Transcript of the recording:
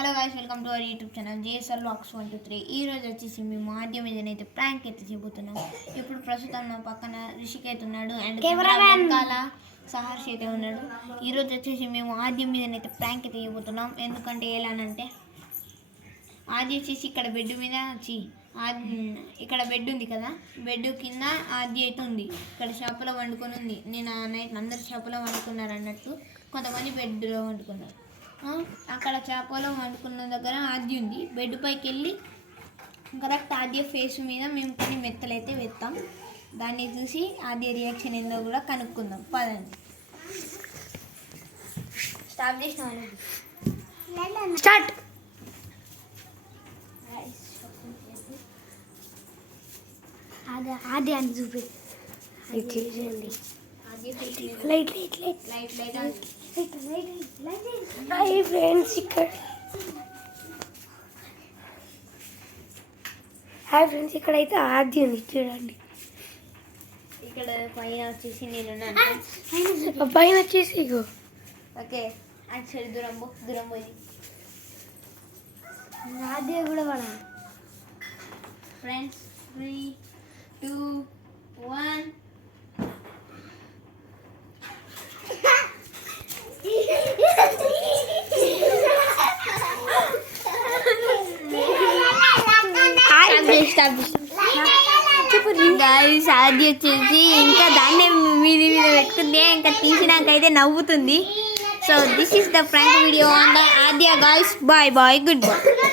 Hello guys, welcome to our YouTube channel JSR vlogs 123. ఈ రోజు వచ్చేసి మేము మాధ్యం మీదనైతే ప్రాంక్ అయితే చేయబోతున్నాం. ఇప్పుడు ప్రస్తుతం మా పక్కన రిషికేత్ ఉన్నాడు అండ్ వెనకాల సహర్ష్ అయితే ఉన్నాడు. ఈరోజు వచ్చేసి మేము ఆద్యం మీదనైతే ప్రాంక్ అయితే చేయబోతున్నాం. ఎందుకంటే ఎలానంటే ఆది వచ్చేసి ఇక్కడ బెడ్ మీద ఇక్కడ బెడ్ ఉంది కదా, బెడ్ కింద ఆది అయితే ఉంది. ఇక్కడ షాపులో వండుకొని ఉంది. నేను ఆ నైట్ అందరు షాపులో వండుకున్నారు అన్నట్టు, కొంతమంది బెడ్లో వండుకున్నారు. అక్కడ చేపలో వండుకున్న దగ్గర ఆది ఉంది. బెడ్ పైకి వెళ్ళి కరెక్ట్ ఆద్య ఫేస్ మీద మేము కొన్ని మెత్తలు అయితే వేస్తాం. దాన్ని చూసి ఆద్య రియాక్షన్ ఏందో కూడా కనుక్కుందాం. పదండి, స్టార్ట్ చేసిన స్టార్ట్. ఆది అని చూపి ఫ్రెండ్స్ ఇక్కడ హాయ్ ఫ్రెండ్స్, ఇక్కడైతే ఆది ఉంది చూడండి. ఇక్కడ పైన వచ్చేసి నేను పైన వచ్చేసి ఇగో. ఓకే, యాక్చువల్లీ దూరం పోయి ఆది కూడా మన ఫ్రెండ్స్ 3, 2, 1. ఆది వచ్చేసి ఇంకా దాన్నే మీది మీద పెట్టుకుంది, ఇంకా తీసినాకైతే నవ్వుతుంది. So this is the prank video on the Aadya girls. Bye bye, good bye.